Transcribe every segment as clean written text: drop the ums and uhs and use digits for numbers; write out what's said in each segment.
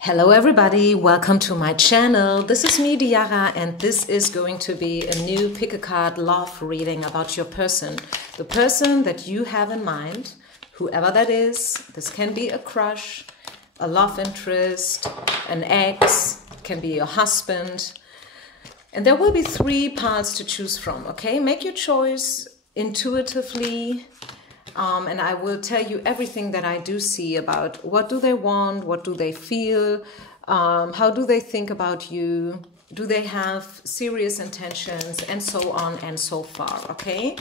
Hello everybody, welcome to my channel. This is me, Diara, and this is going to be a new pick a card love reading about your person. The person that you have in mind, whoever that is. This can be a crush, a love interest, an ex, can be your husband. And there will be 3 parts to choose from, okay? Make your choice intuitively. And I will tell you everything that I do see about what do they want, what do they feel, how do they think about you, do they have serious intentions, and so on and so far, okay?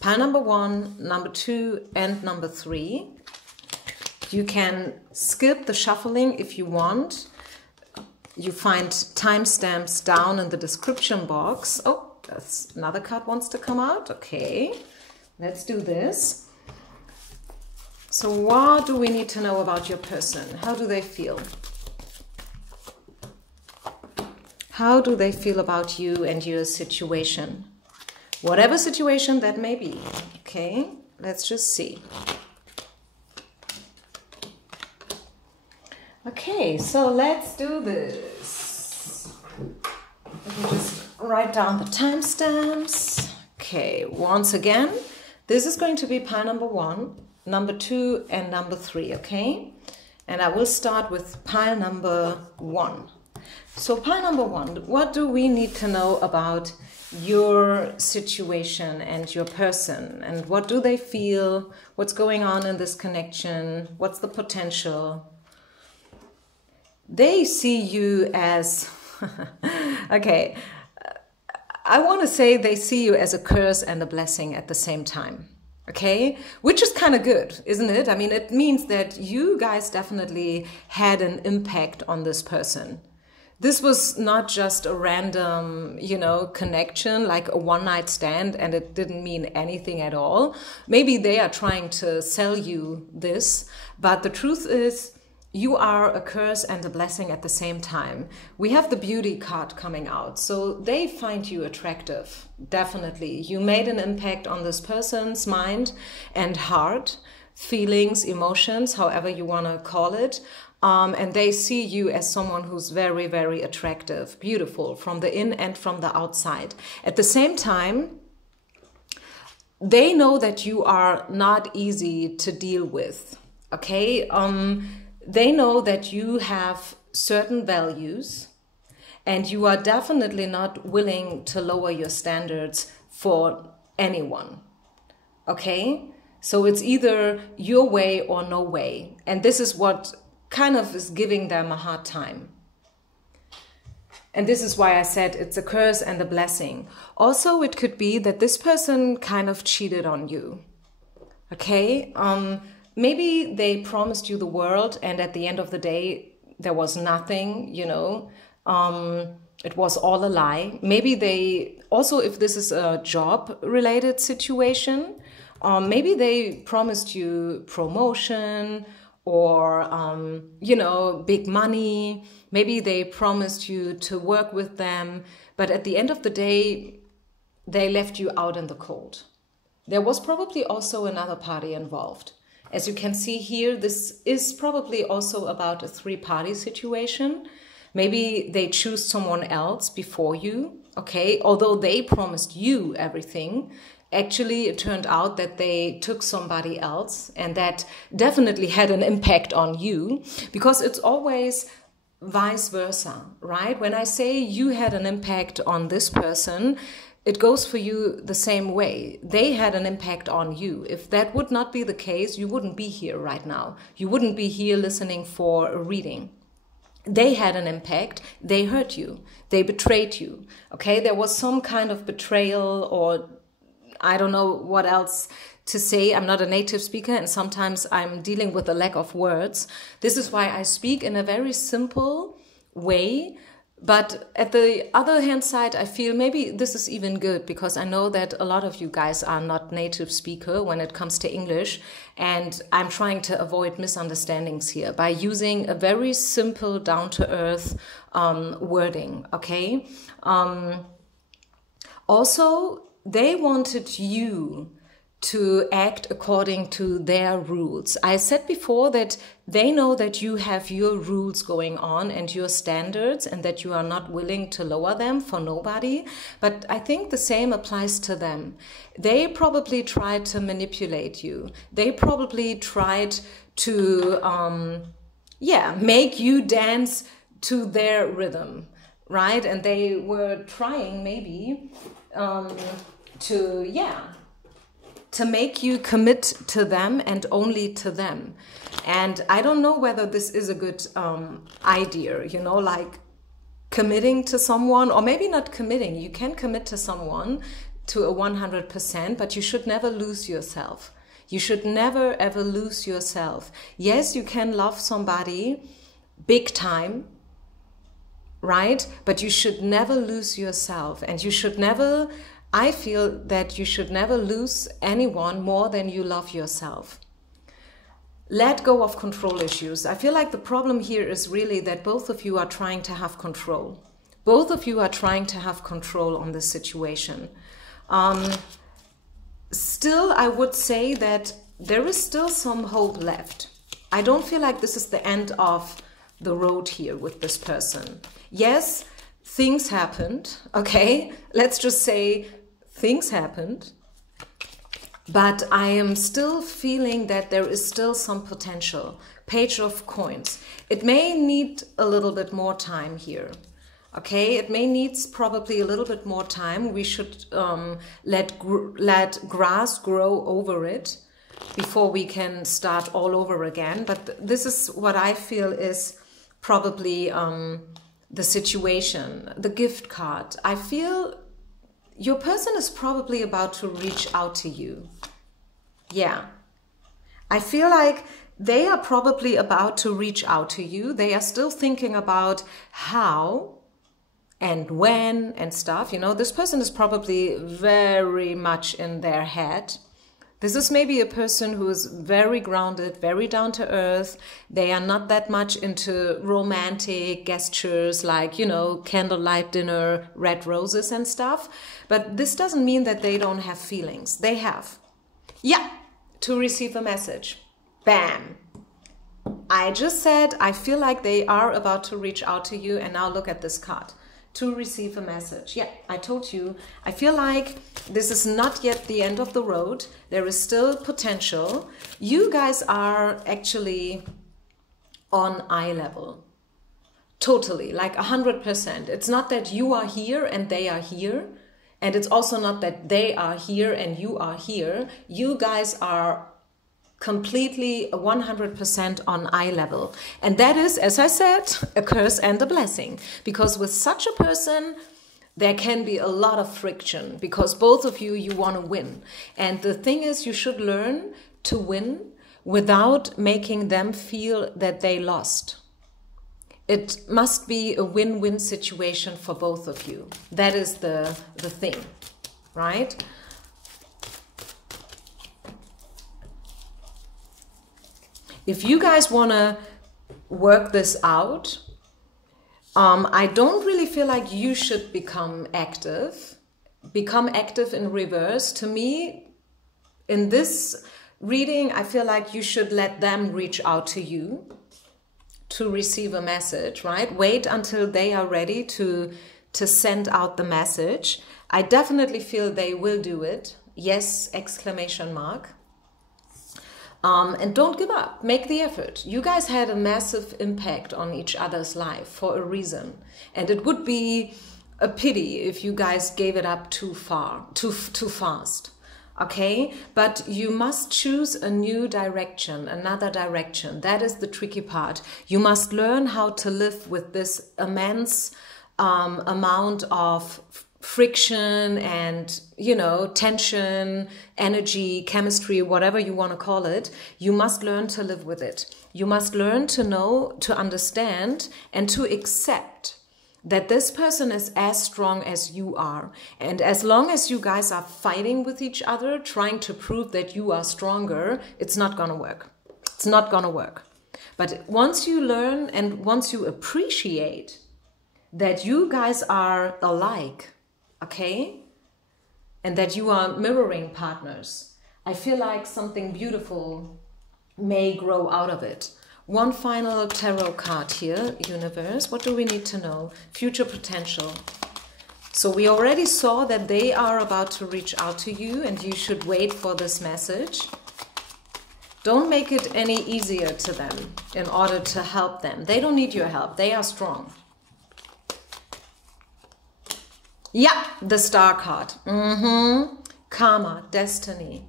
Pile number 1, number 2, and number 3. You can skip the shuffling if you want. You find timestamps down in the description box. Oh, that's another card wants to come out. Okay, let's do this. So what do we need to know about your person? How do they feel? How do they feel about you and your situation? Whatever situation that may be. Okay, let's just see. Okay, so let's do this. Let me just write down the timestamps. Okay, once again, this is going to be pile number 1. Number 2 and number 3, okay? And I will start with pile number 1. So pile number 1, what do we need to know about your situation and your person? And what do they feel? What's going on in this connection? What's the potential? They see you as, okay, I want to say they see you as a curse and a blessing at the same time. Okay, which is kind of good, isn't it? I mean, it means that you guys definitely had an impact on this person. This was not just a random, connection, like a one-night stand, and it didn't mean anything at all. Maybe they are trying to sell you this, but the truth is, you are a curse and a blessing at the same time. We have the beauty card coming out, so they find you attractive, definitely. You made an impact on this person's mind and heart, feelings, emotions, however you want to call it. And they see you as someone who's very, very attractive, beautiful, from the in and from the outside. At the same time, they know that you are not easy to deal with, okay? They know that you have certain values and you are definitely not willing to lower your standards for anyone, okay? So it's either your way or no way. And this is what kind of is giving them a hard time. And this is why I said it's a curse and a blessing. Also, it could be that this person kind of cheated on you, okay? Maybe they promised you the world and at the end of the day, there was nothing, it was all a lie. Maybe they, also if this is a job-related situation, maybe they promised you promotion or, big money. Maybe they promised you to work with them, but at the end of the day, they left you out in the cold. There was probably also another party involved. As you can see here, this is probably also about a 3-party situation. Maybe they choose someone else before you, okay? Although they promised you everything, actually it turned out that they took somebody else, and that definitely had an impact on you, because it's always vice versa, right? When I say you had an impact on this person, it goes for you the same way. They had an impact on you. If that would not be the case, you wouldn't be here right now. You wouldn't be here listening for a reading. They had an impact. They hurt you. They betrayed you. Okay, there was some kind of betrayal, or I don't know what else to say. I'm not a native speaker and sometimes I'm dealing with a lack of words. This is why I speak in a very simple way. But at the other hand side, I feel maybe this is even good, because I know that a lot of you guys are not native speaker when it comes to English. And I'm trying to avoid misunderstandings here by using a very simple, down-to-earth wording, okay? Also, they wanted you to act according to their rules. I said before that they know that you have your rules going on and your standards, and that you are not willing to lower them for nobody. But I think the same applies to them. They probably tried to manipulate you. They probably tried to, make you dance to their rhythm, right? And they were trying maybe to make you commit to them and only to them. And I don't know whether this is a good idea, you know, like committing to someone, or maybe not committing. You can commit to someone to a 100%, but you should never lose yourself. You should never ever lose yourself. Yes, you can love somebody big time, right? But you should never lose yourself, and you should never, I feel that you should never lose anyone more than you love yourself. Let go of control issues. I feel like the problem here is really that both of you are trying to have control. Both of you are trying to have control on this situation. Still, I would say that there is still some hope left. I don't feel like this is the end of the road here with this person. Yes, things happened, okay? Let's just say things happened, but I am still feeling that there is still some potential. Page of Coins. It may need a little bit more time here, okay? It may need probably a little bit more time. We should let grass grow over it before we can start all over again. But this is what I feel is probably the situation. The gift card. I feel your person is probably about to reach out to you. Yeah. I feel like they are probably about to reach out to you. They are still thinking about how and when and stuff. You know, this person is probably very much in their head. This is maybe a person who is very grounded, very down to earth. They are not that much into romantic gestures like, you know, candlelight dinner, red roses and stuff. But this doesn't mean that they don't have feelings. They have. Yeah, to receive a message. Bam. I just said, I feel like they are about to reach out to you, and now look at this card. To receive a message. Yeah, I told you, I feel like this is not yet the end of the road. There is still potential. You guys are actually on eye level. Totally, like 100%. It's not that you are here and they are here. And it's also not that they are here and you are here. You guys are completely 100% on eye level. And that is, as I said, a curse and a blessing. Because with such a person, there can be a lot of friction. Because both of you want to win. And the thing is, you should learn to win without making them feel that they lost. It must be a win-win situation for both of you. That is the thing, right? If you guys want to work this out, I don't really feel like you should become active. Become active in reverse. To me, in this reading, I feel like you should let them reach out to you to receive a message, right? Wait until they are ready to send out the message. I definitely feel they will do it. Yes, exclamation mark. And don't give up. Make the effort. You guys had a massive impact on each other's life for a reason. And it would be a pity if you guys gave it up too fast. Okay? But you must choose a new direction, another direction. That is the tricky part. You must learn how to live with this immense amount of friction and, you know, tension, energy, chemistry, whatever you want to call it. You must learn to live with it. You must learn to know, to understand, and to accept that this person is as strong as you are. And as long as you guys are fighting with each other, trying to prove that you are stronger, it's not going to work. It's not going to work. But once you learn and once you appreciate that you guys are alike, okay, and that you are mirroring partners, I feel like something beautiful may grow out of it. One final tarot card here, universe. What do we need to know? Future potential. So we already saw that they are about to reach out to you and you should wait for this message. Don't make it any easier to them in order to help them. They don't need your help. They are strong. Yeah, the Star card. Karma, destiny,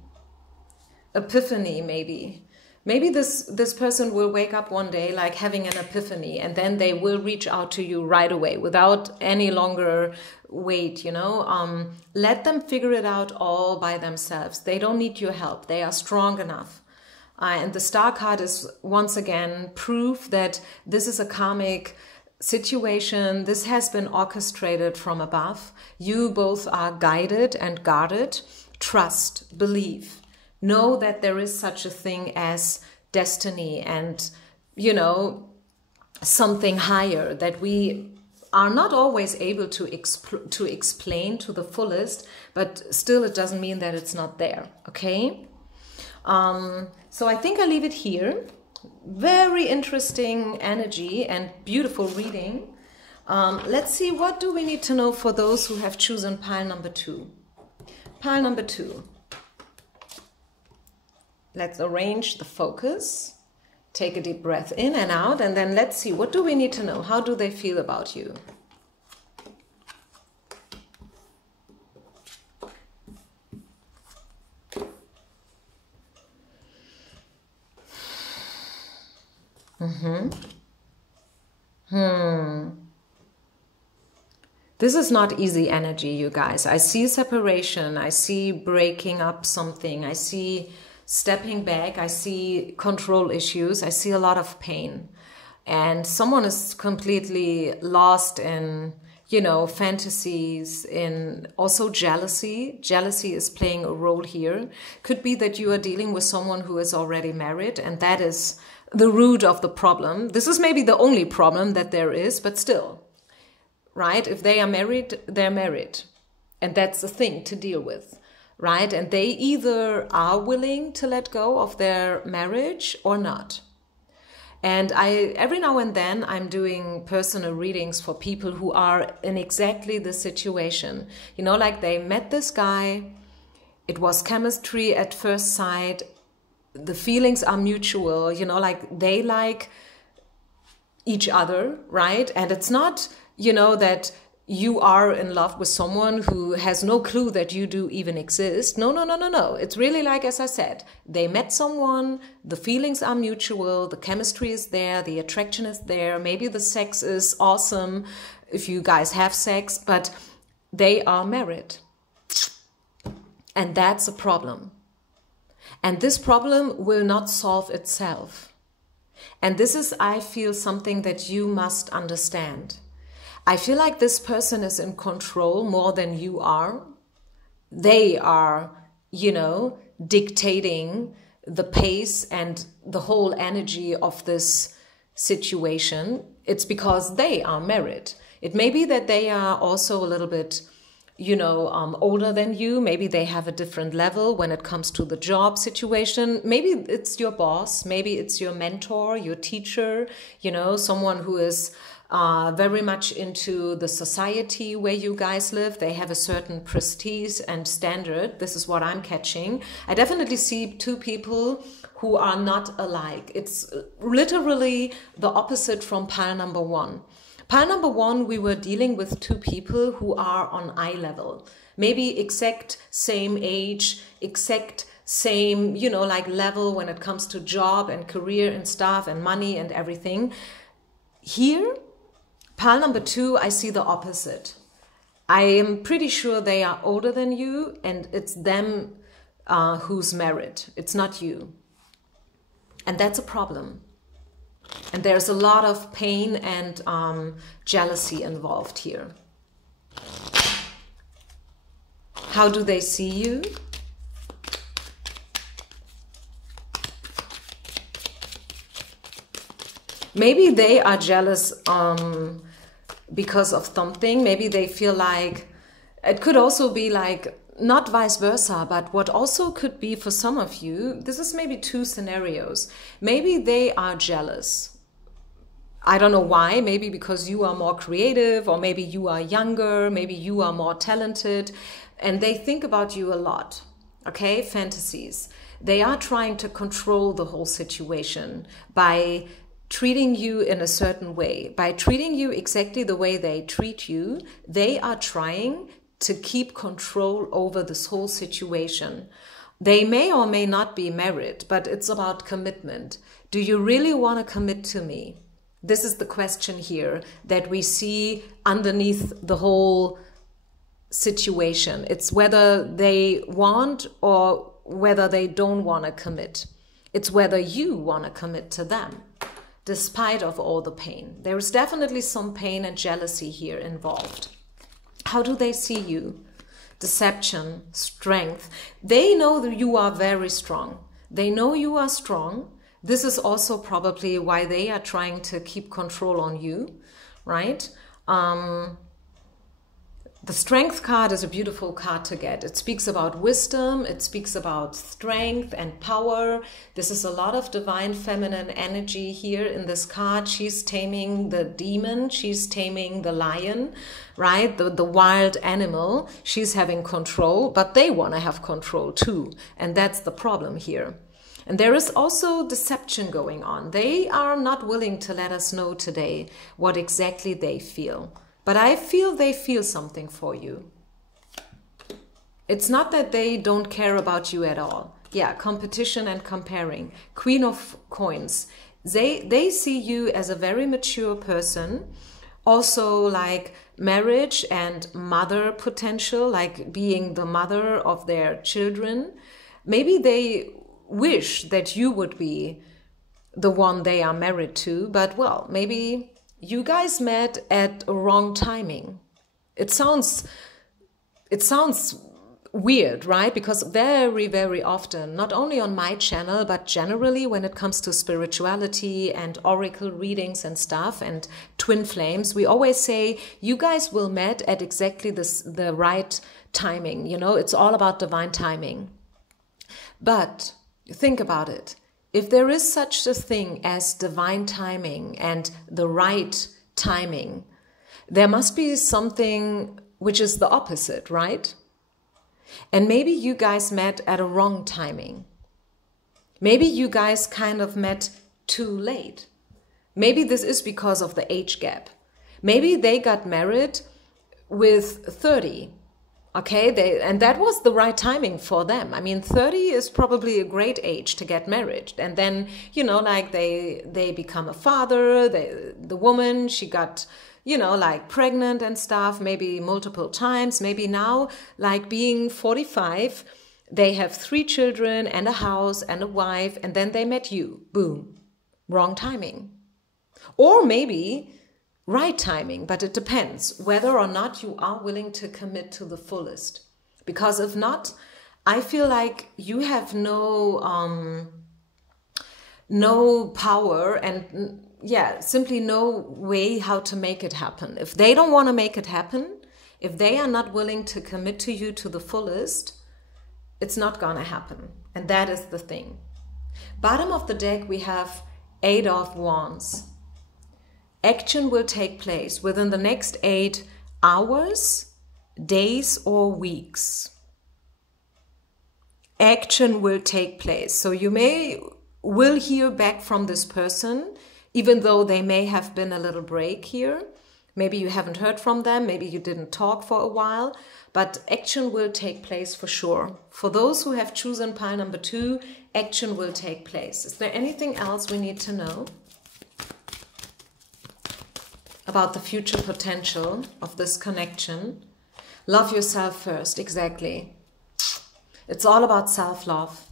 epiphany maybe. Maybe this person will wake up one day like having an epiphany, and then they will reach out to you right away without any longer wait, you know. Let them figure it out all by themselves. They don't need your help. They are strong enough. And the Star card is once again proof that this is a karmic situation. This has been orchestrated from above. You both are guided and guarded. Trust, believe. Know that there is such a thing as destiny and, you know, something higher that we are not always able to explain to the fullest, but still it doesn't mean that it's not there, okay? So I think I leave it here. Very interesting energy and beautiful reading. Let's see, what do we need to know for those who have chosen pile number 2? Pile number 2. Let's arrange the focus. Take a deep breath in and out, and then let's see, what do we need to know? How do they feel about you? This is not easy energy, you guys. I see separation. I see breaking up something. I see stepping back. I see control issues. I see a lot of pain. And someone is completely lost in, you know, fantasies, in also jealousy. Jealousy is playing a role here. Could be that you are dealing with someone who is already married, and that is the root of the problem. This is maybe the only problem that there is, but still, right? If they are married, they're married. And that's the thing to deal with, right? And they either are willing to let go of their marriage or not. And every now and then I'm doing personal readings for people who are in exactly this situation. You know, like they met this guy, it was chemistry at first sight, the feelings are mutual, you know, like they like each other, right? And it's not, you know, that you are in love with someone who has no clue that you do even exist. No, no, no, no, no. It's really like, as I said, they met someone, the feelings are mutual, the chemistry is there, the attraction is there, maybe the sex is awesome if you guys have sex, but they are married. And that's a problem. And this problem will not solve itself. And this is, I feel, something that you must understand. I feel like this person is in control more than you are. They are, you know, dictating the pace and the whole energy of this situation. It's because they are married. It may be that they are also a little bit, you know, older than you. Maybe they have a different level when it comes to the job situation. Maybe it's your boss. Maybe it's your mentor, your teacher, you know, someone who is very much into the society where you guys live. They have a certain prestige and standard. This is what I'm catching. I definitely see two people who are not alike. It's literally the opposite from pile number 1. Pile number 1, we were dealing with two people who are on eye level. Maybe exact same age, exact same, you know, like level when it comes to job and career and stuff and money and everything. Here, pile number 2, I see the opposite. I am pretty sure they are older than you, and it's them who's married. It's not you. And that's a problem. And there's a lot of pain and jealousy involved here. How do they see you? Maybe they are jealous because of something. Maybe they feel like, it could also be like not vice versa, but what also could be for some of you, this is maybe two scenarios. Maybe they are jealous. I don't know why, maybe because you are more creative, or maybe you are younger, maybe you are more talented, and they think about you a lot, okay? Fantasies. They are trying to control the whole situation by treating you in a certain way. By treating you exactly the way they treat you, they are trying to keep control over this whole situation. They may or may not be married, but it's about commitment. Do you really want to commit to me? This is the question here that we see underneath the whole situation. It's whether they want or whether they don't want to commit. It's whether you want to commit to them, despite of all the pain. There is definitely some pain and jealousy here involved. How do they see you? Deception, strength. They know that you are very strong. They know you are strong. This is also probably why they are trying to keep control on you, right? The Strength card is a beautiful card to get. It speaks about wisdom, it speaks about strength and power. This is a lot of divine feminine energy here in this card. She's taming the demon, she's taming the lion, right? The wild animal. She's having control, but they want to have control too. And that's the problem here. And there is also deception going on. They are not willing to let us know today what exactly they feel. But I feel they feel something for you. It's not that they don't care about you at all. Yeah, competition and comparing. Queen of Coins. They see you as a very mature person. Also like marriage and mother potential, like being the mother of their children. Maybe they wish that you would be the one they are married to, but well, maybe you guys met at a wrong timing. It sounds weird, right? Because very, very often, not only on my channel, but generally when it comes to spirituality and oracle readings and stuff and twin flames, we always say you guys will met at exactly the right timing. You know, it's all about divine timing. But think about it. If there is such a thing as divine timing and the right timing, there must be something which is the opposite, right? And maybe you guys met at a wrong timing. Maybe you guys kind of met too late. Maybe this is because of the age gap. Maybe they got married with 30. Okay, and that was the right timing for them. I mean, 30 is probably a great age to get married. And then, you know, like they become a father, the woman, she got, you know, like pregnant and stuff, maybe multiple times. Maybe now, like being 45, they have 3 children and a house and a wife, and then they met you. Boom. Wrong timing. Or maybe right timing, but it depends whether or not you are willing to commit to the fullest. Because if not, I feel like you have no power and yeah, simply no way how to make it happen. If they don't want to make it happen, if they are not willing to commit to you to the fullest, it's not gonna happen. And that is the thing. Bottom of the deck, we have 8 of Wands. Action will take place within the next 8 hours, days, or weeks. Action will take place. So you will hear back from this person, even though they may have been a little break here. Maybe you haven't heard from them, maybe you didn't talk for a while, but action will take place for sure. For those who have chosen pile number 2, action will take place. Is there anything else we need to know about the future potential of this connection? Love yourself first, exactly. It's all about self-love.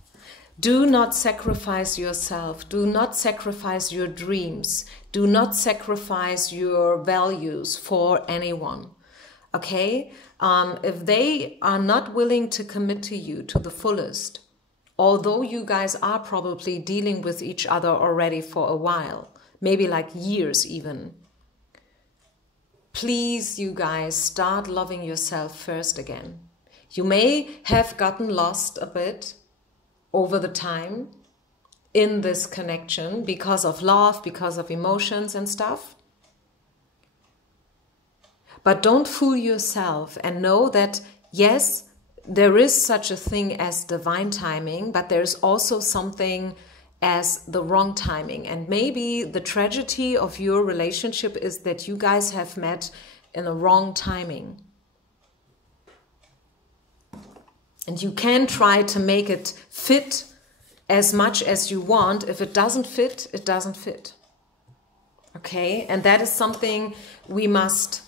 Do not sacrifice yourself. Do not sacrifice your dreams. Do not sacrifice your values for anyone. Okay? If they are not willing to commit to you to the fullest, although you guys are probably dealing with each other already for a while, maybe like years even, please, you guys, start loving yourself first again. You may have gotten lost a bit over the time in this connection because of love, because of emotions and stuff. But don't fool yourself, and know that, yes, there is such a thing as divine timing, but there's also something as the wrong timing. And maybe the tragedy of your relationship is that you guys have met in a wrong timing. And you can try to make it fit as much as you want. If it doesn't fit, it doesn't fit. Okay? And that is something we must,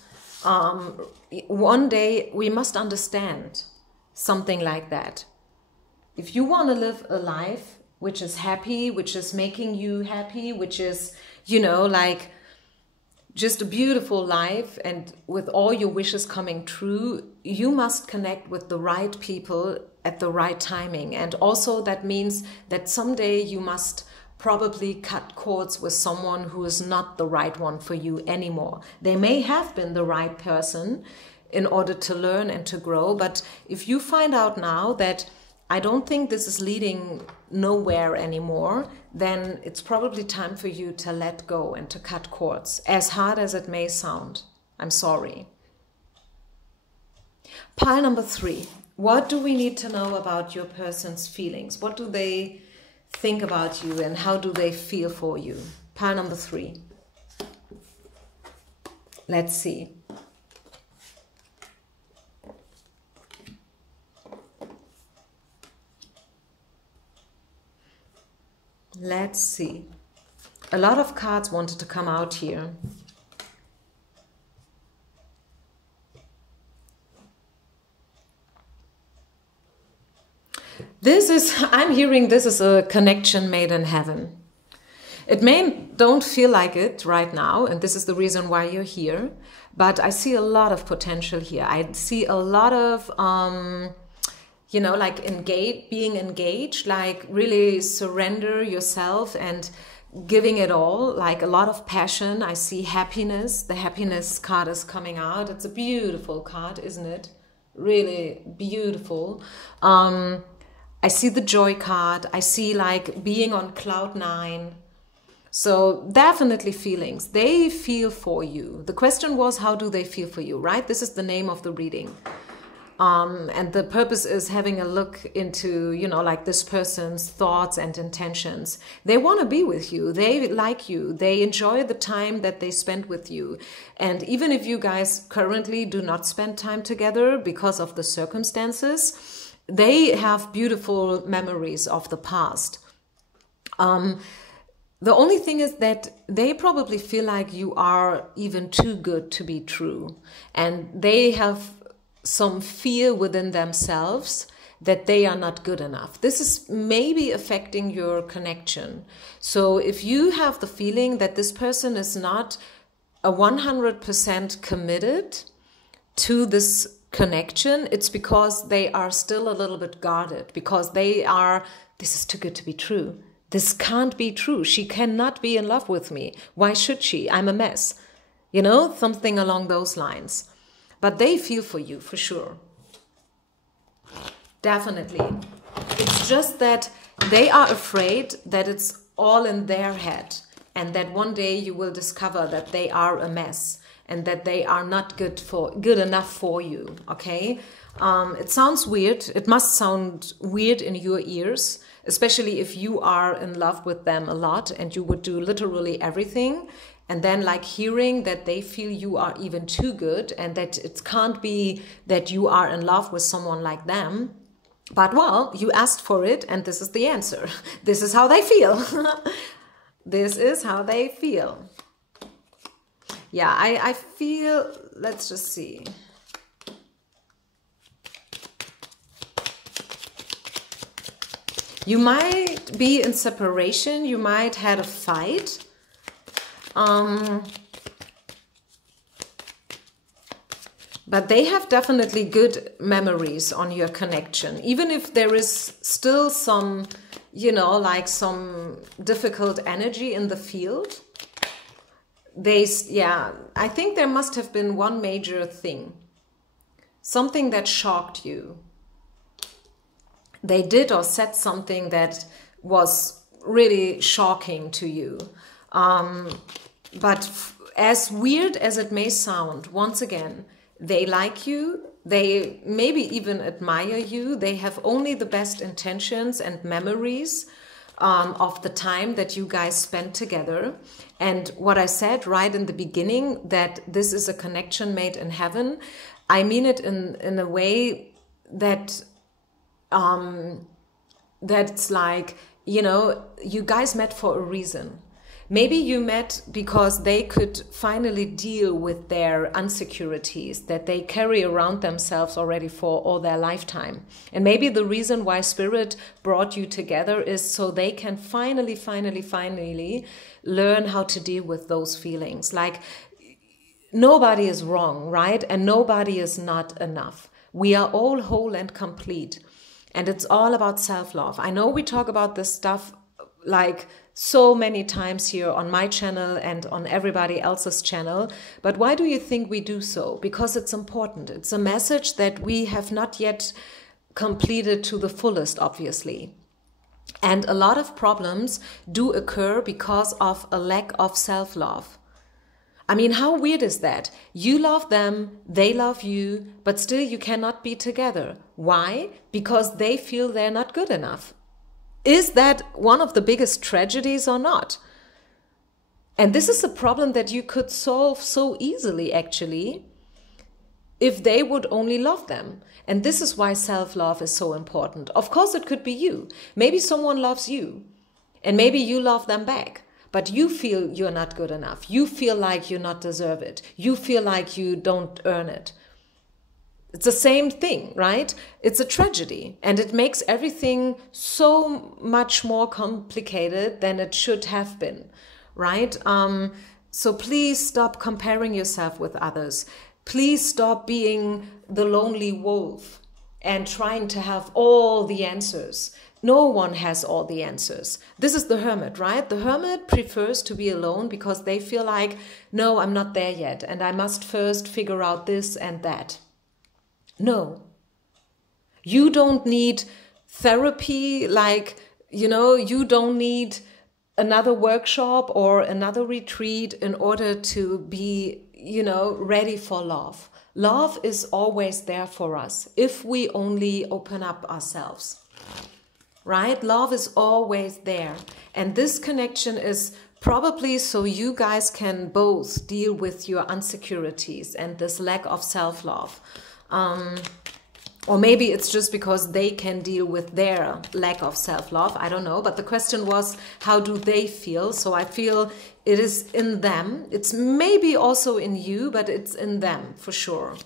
one day, we must understand something like that. If you want to live a life which is happy, which is making you happy, which is, you know, like just a beautiful life, and with all your wishes coming true, you must connect with the right people at the right timing. And also that means that someday you must probably cut cords with someone who is not the right one for you anymore. They may have been the right person in order to learn and to grow, but if you find out now that I don't think this is leading nowhere anymore, then it's probably time for you to let go and to cut cords, as hard as it may sound. I'm sorry. Pile number 3. What do we need to know about your person's feelings? What do they think about you and how do they feel for you? Pile number 3. Let's see. Let's see. A lot of cards wanted to come out here. I'm hearing this is a connection made in heaven. It don't feel like it right now, and this is the reason why you're here, but I see a lot of potential here. I see a lot of, you know, like being engaged, like really surrender yourself and giving it all, like a lot of passion. I see happiness. The happiness card is coming out. It's a beautiful card, isn't it? Really beautiful. I see the joy card. I see like being on cloud 9. So definitely feelings. They feel for you. The question was, how do they feel for you, right? This is the name of the reading. And the purpose is having a look into, you know, like this person's thoughts and intentions. They want to be with you. They like you. They enjoy the time that they spend with you. And even if you guys currently do not spend time together because of the circumstances, they have beautiful memories of the past. The only thing is that they probably feel like you are even too good to be true. And they have some fear within themselves that they are not good enough. This is maybe affecting your connection. So if you have the feeling that this person is not a 100% committed to this connection, it's because they are still a little bit guarded, because they are, this is too good to be true. This can't be true. She cannot be in love with me. Why should she? I'm a mess. You know, something along those lines. But they feel for you, for sure. Definitely. It's just that they are afraid that it's all in their head, and that one day you will discover that they are a mess and that they are not good enough for you, okay? It sounds weird. It must sound weird in your ears, especially if you are in love with them a lot and you would do literally everything. And then like hearing that they feel you are even too good and that it can't be that you are in love with someone like them. But well, you asked for it and this is the answer. This is how they feel. This is how they feel. Yeah, I feel, let's just see. You might be in separation. You might had a fight. But they have definitely good memories on your connection. Even if there is still some, you know, like some difficult energy in the field. I think there must have been one major thing. Something that shocked you. they did or said something that was really shocking to you. But as weird as it may sound, once again, they like you, they maybe even admire you, they have only the best intentions and memories of the time that you guys spent together. And what I said right in the beginning, that this is a connection made in heaven, I mean it in a way that that's like, you know, you guys met for a reason. Maybe you met because they could finally deal with their insecurities that they carry around themselves already for all their lifetime. And maybe the reason why Spirit brought you together is so they can finally learn how to deal with those feelings. Like, nobody is wrong, right? And nobody is not enough. We are all whole and complete. And it's all about self-love. I know we talk about this stuff like so many times here on my channel and on everybody else's channel. But why do you think we do so? Because it's important. It's a message that we have not yet completed to the fullest, obviously. And a lot of problems do occur because of a lack of self-love. I mean, how weird is that? You love them, they love you, but still you cannot be together. Why? Because they feel they're not good enough. Is that one of the biggest tragedies or not? And this is a problem that you could solve so easily, actually, if they would only love them. And this is why self-love is so important. Of course, it could be you. Maybe someone loves you, and maybe you love them back. But you feel you're not good enough. You feel like you not deserve it. You feel like you don't earn it. It's the same thing, right? It's a tragedy, and it makes everything so much more complicated than it should have been, right? So please stop comparing yourself with others. Please stop being the lonely wolf and trying to have all the answers. No one has all the answers. This is the hermit, right? The hermit prefers to be alone because they feel like, no, I'm not there yet, and I must first figure out this and that. No, you don't need therapy, like, you know, you don't need another workshop or another retreat in order to be, you know, ready for love. Love is always there for us if we only open up ourselves, right? Love is always there. And this connection is probably so you guys can both deal with your insecurities and this lack of self-love. Or maybe it's just because they can deal with their lack of self-love. I don't know. But the question was, how do they feel? So I feel it is in them. It's maybe also in you, but it's in them for sure.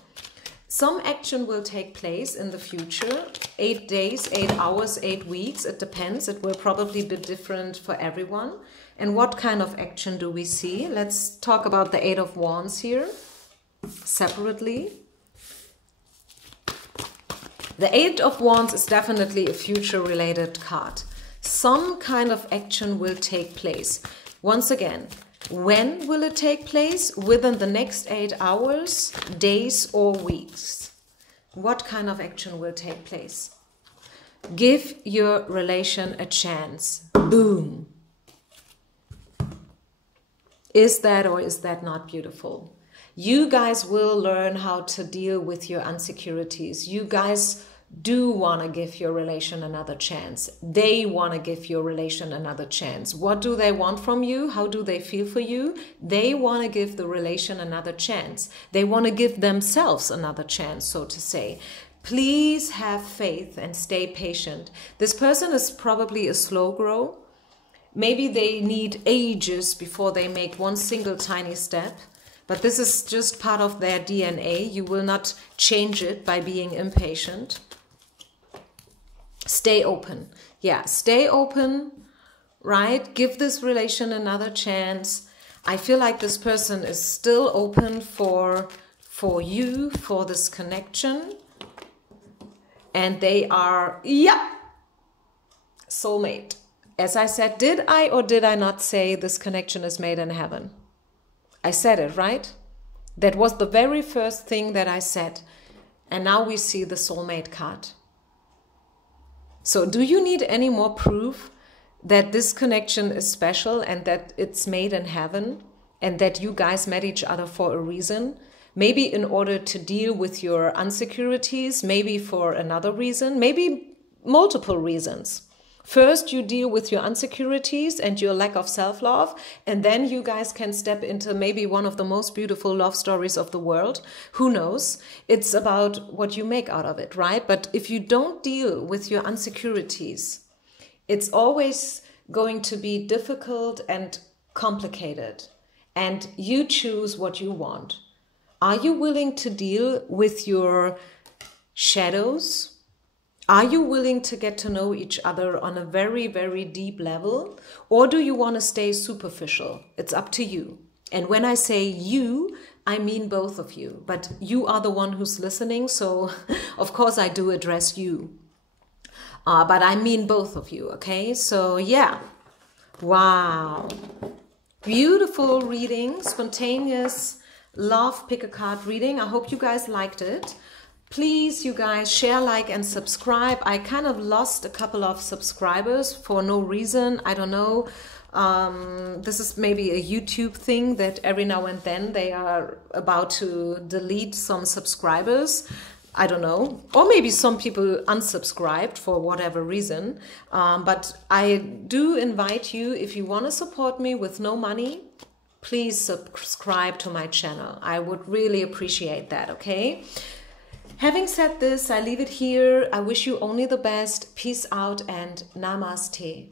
Some action will take place in the future. 8 days, 8 hours, 8 weeks. It depends. It will probably be different for everyone. And what kind of action do we see? Let's talk about the 8 of Wands here separately. The 8 of Wands is definitely a future-related card. Some kind of action will take place. Once again, when will it take place? Within the next 8 hours, days, or weeks. What kind of action will take place? Give your relation a chance. Boom. Is that or is that not beautiful? You guys will learn how to deal with your insecurities. You guys do want to give your relation another chance. They want to give your relation another chance. What do they want from you? How do they feel for you? They want to give the relation another chance. They want to give themselves another chance, so to say. Please have faith and stay patient. This person is probably a slow grower. Maybe they need ages before they make one single tiny step. But this is just part of their DNA. You will not change it by being impatient. Stay open. Yeah, stay open, right? Give this relation another chance. I feel like this person is still open for you, for this connection. And they are, yeah, soulmate. As I said, did I or did I not say this connection is made in heaven? I said it, right? That was the very first thing that I said. And now we see the soulmate card. So do you need any more proof that this connection is special and that it's made in heaven and that you guys met each other for a reason? Maybe in order to deal with your insecurities, maybe for another reason, maybe multiple reasons. First, you deal with your insecurities and your lack of self-love, and then you guys can step into maybe one of the most beautiful love stories of the world. Who knows? It's about what you make out of it, right? But if you don't deal with your insecurities, it's always going to be difficult and complicated, and you choose what you want. Are you willing to deal with your shadows? Are you willing to get to know each other on a very, very deep level? Or do you want to stay superficial? It's up to you. And when I say you, I mean both of you. But you are the one who's listening, so of course I do address you. But I mean both of you, okay? So yeah. Wow. Beautiful reading, spontaneous love pick a card reading. I hope you guys liked it. Please, you guys, share, like, and subscribe. I kind of lost a couple of subscribers for no reason. I don't know. This is maybe a YouTube thing that every now and then they are about to delete some subscribers. I don't know. Or maybe some people unsubscribed for whatever reason. But I do invite you, if you want to support me with no money, please subscribe to my channel. I would really appreciate that, okay? Having said this, I leave it here. I wish you only the best. Peace out and namaste.